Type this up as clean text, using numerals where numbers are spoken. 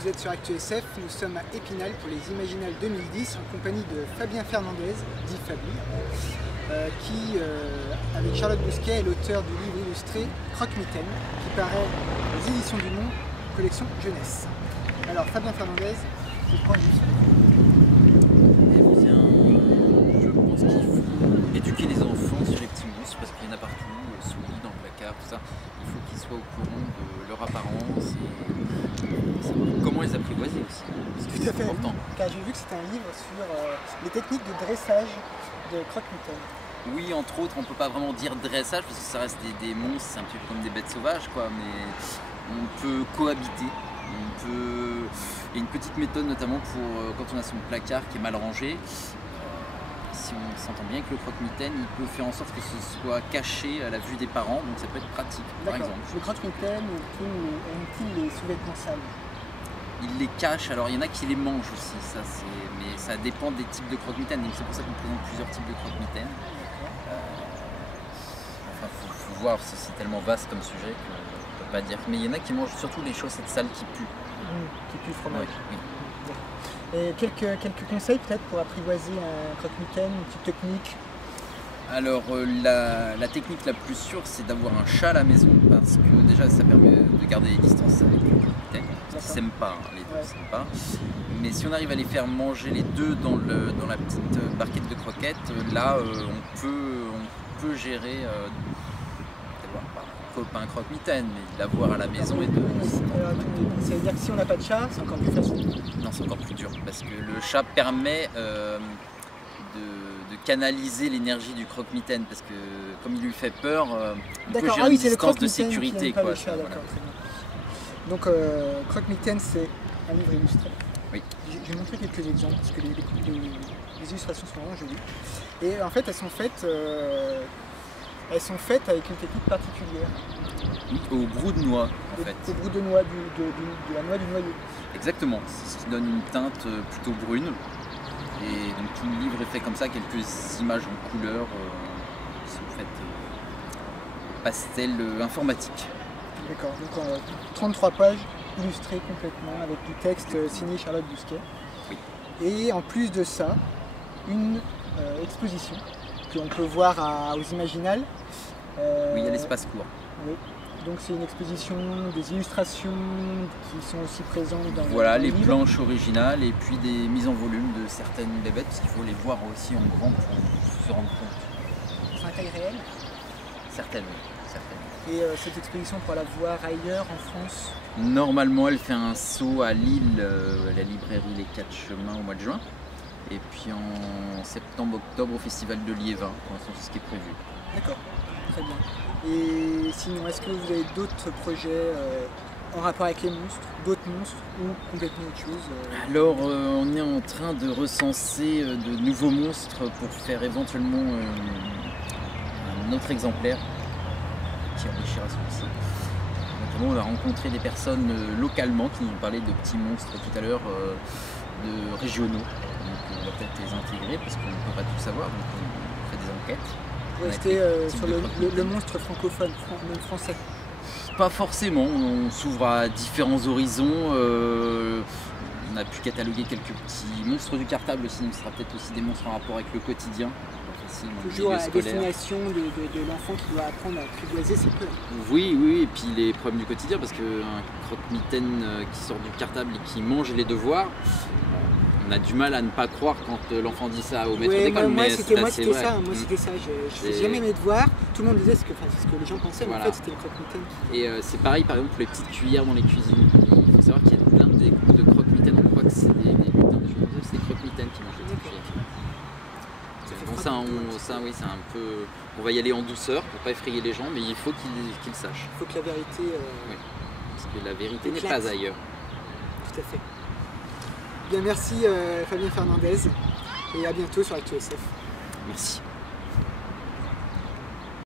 vous êtes sur ActuSF, nous sommes à Épinal pour les Imaginales 2010 en compagnie de Fabien Fernandez, dit Fabi, qui, avec Charlotte Bousquet, est l'auteur du livre illustré Croque-Mitaine, qui paraît aux éditions du Monde, collection jeunesse. Alors Fabien Fernandez, je prends juste. Eh bien, je pense qu'il faut éduquer les enfants sur les petits monstres parce qu'il y en a partout, sous le lit, dans le placard, tout ça. Il faut qu'ils soient au courant de leur apparence et savoir comment les apprivoiser aussi. Tout à fait, important. Car j'ai vu que c'était un livre sur les techniques de dressage de croque-mitaine. Oui, entre autres, on ne peut pas vraiment dire dressage parce que ça reste des monstres, c'est un petit peu comme des bêtes sauvages, quoi, mais on peut cohabiter. Il y a une petite méthode notamment pour quand on a son placard qui est mal rangé. Si on s'entend bien avec le croque-mitaine, il peut faire en sorte que ce soit caché à la vue des parents, donc ça peut être pratique, par exemple. Le croque-mitaine aime-t-il les sous-vêtements sales? Il les cache, alors il y en a qui les mangent aussi, mais ça dépend des types de croque-mitaine, donc c'est pour ça qu'on présente plusieurs types de croque-mitaine. Enfin, faut voir, c'est tellement vaste comme sujet qu'on ne peut pas dire. Mais il y en a qui mangent surtout les chaussettes sales qui puent. Qui puent le fromage. Oui. Et quelques conseils peut-être pour apprivoiser un croque-mitaine, une petite technique? Alors la technique la plus sûre, c'est d'avoir un chat à la maison parce que déjà ça permet de garder les distances avec le croque-mitaine. Ils ne s'aiment pas, hein, les deux ne s'aiment pas. Mais si on arrive à les faire manger les deux dans la petite barquette de croquettes, là on peut gérer, pas un croque-mitaine, mais l'avoir à la maison et de... Ça veut dire que si on n'a pas de chat, c'est encore plus facile? Non, c'est encore plus dur parce que le chat permet de canaliser l'énergie du croque-mitaine parce que comme il lui fait peur, on peut gérer une distance de sécurité. Quoi, chat, voilà. Donc Croque-Mitaine, c'est un livre illustré. Oui. J'ai montré quelques exemples parce que les illustrations sont vraiment jolies. Et en fait, elles sont faites avec une technique particulière. Oui, au brou de noix en fait. Au brou de noix, de la noix du noyer. Exactement, ce qui donne une teinte plutôt brune. Et donc tout le livre est fait comme ça, quelques images en couleur qui sont faites pastel informatique. D'accord, donc 33 pages illustrées complètement avec du texte signé Charlotte Bousquet. Oui. Et en plus de ça, une exposition qu'on peut voir aux Imaginales. Oui, à l'espace court. Oui. Donc c'est une exposition des illustrations qui sont aussi présentes dans voilà, dans les livre. Planches originales et puis des mises en volume de certaines bébêtes, parce qu'il faut les voir aussi en grand pour se rendre compte. C'est un taille réelle? Certaines. Et cette exposition, on pourra la voir ailleurs en France? Normalement, elle fait un saut à Lille, la librairie Les 4 Chemins au mois de juin. Et puis en septembre-octobre au Festival de Liévin, pour l'instant c'est ce qui est prévu. D'accord, très bien. Et sinon, est-ce que vous avez d'autres projets en rapport avec les monstres, d'autres monstres ou complètement autre chose? Alors on est en train de recenser de nouveaux monstres pour faire éventuellement un autre exemplaire qui enrichira celui-ci. Notamment on a rencontré des personnes localement qui nous ont parlé de petits monstres tout à l'heure, de régionaux. Donc on va peut-être les intégrer parce qu'on ne peut pas tout savoir, donc on fait des enquêtes. Rester sur le monstre francophone, même français? Pas forcément, on s'ouvre à différents horizons. On a pu cataloguer quelques petits monstres du cartable aussi, donc ce sera peut-être aussi des monstres en rapport avec le quotidien. Toujours à la destination de l'enfant qui doit apprendre à apprivoiser ses peurs. Oui, et puis les problèmes du quotidien, parce qu'un croque-mitaine qui sort du cartable et qui mange les devoirs, on a du mal à ne pas croire quand l'enfant dit ça au maître d'école. Moi c'était ça, je faisais jamais mes devoirs, tout le monde disait ce que les gens pensaient, mais en fait c'était le croque-mitaine. Et c'est pareil par exemple pour les petites cuillères dans les cuisines. Il faut savoir qu'il y a plein de croque-mitaines, on croit que c'est des lutins, c'est des croque-mitaines qui mangent les petites cuillères. Bon, ça oui, c'est un peu... On va y aller en douceur pour pas effrayer les gens, mais il faut qu'ils sachent. Il faut que la vérité... Oui, parce que la vérité n'est pas ailleurs. Tout à fait. Bien, merci Fabien Fernandez, et à bientôt sur ActuSF. Merci.